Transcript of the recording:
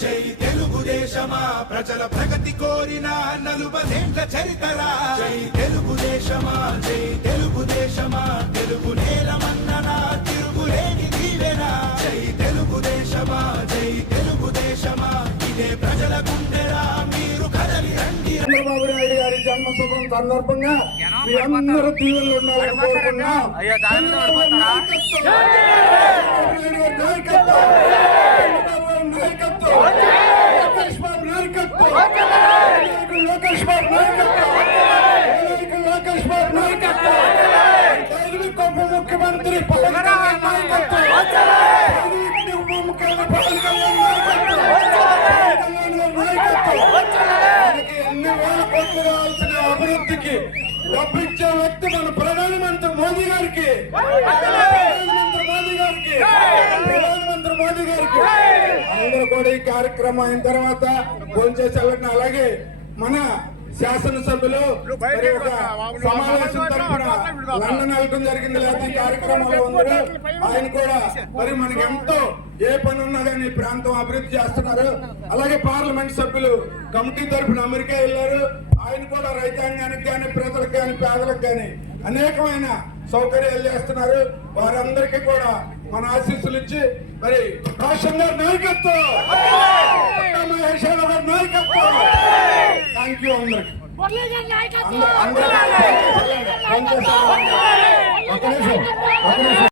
జై తెలుగుదేశమా? ప్రజల ప్రగతి కోరిన నలుబదేండ్ల చరితరా? జై తెలుగుదేశమా? జై తెలుగుదేశమా? తెలుగు నేలమన్ననా? తిరుగులేని దీవెనా? జై తెలుగుదేశమా? జై తెలుగుదేశమా? ఇదే ప్రజల గుండెరా? మీరు కదలి రండి. చంద్రబాబు నాయుడు గారి జన్మ శుభం సందర్భంగా మీ అందరూ దీవెనలు ఉండాలని కోరుకున్నాం అయ్యో, దాని మీద పడిపోతారా? లోకేష్ బాబు నాయకత్వం లోకేష్ బాబు నాయకత్వం లోకేష్ బాబు నాయకత్వం తెలుగు ఉప ముఖ్యమంత్రి పవన్ కళ్యాణ్ నాయకత్వం తెలుగు ఉప ముఖ్యమంత్రి పవన్ కళ్యాణ్ నాయకత్వం పవన్ కళ్యాణ్ గారి నాయకత్వం మనకి ఎన్ని వేల కోట్లు కావాల్సిన అభివృద్ధికి డబ్బిచ్చే వ్యక్తి మన ప్రధానమంత్రి మోదీ గారికి. ప్రధానమంత్రి మోదీ గారికి. ప్రధానమంత్రి మోదీ గారికి. అందరూ కూడా ఈ కార్యక్రమం అయిన తర్వాత భోంచేసి వెళ్ళండి అలాగే మన శాసనసభ్యులు సమావేశం లండన్ వెళ్ళడం జరిగింది లేకపోతే కార్యక్రమంలో ఉన్నారు ఆయన కూడా మరి మనకి ఎంతో ఏ పని ఉన్నా కానీ ప్రాంతం అభివృద్ధి చేస్తున్నారు. అలాగే పార్లమెంట్ సభ్యులు కమిటీ తరపున అమెరికా వెళ్ళారు. ఆయన కూడా రైతాంగానికి కానీ ప్రజలకు కానీ పేదలకు కానీ అనేకమైన సౌకర్యాలు చేస్తున్నారు. వారందరికీ కూడా మన ఆశీస్సులు ఇచ్చి మరి రాష్ట్రం గారి నాయకత్వం! అందరికి. అందరూ- అందరూ- అందరూ- ఒక నిమిషం ఒక నిమిషం.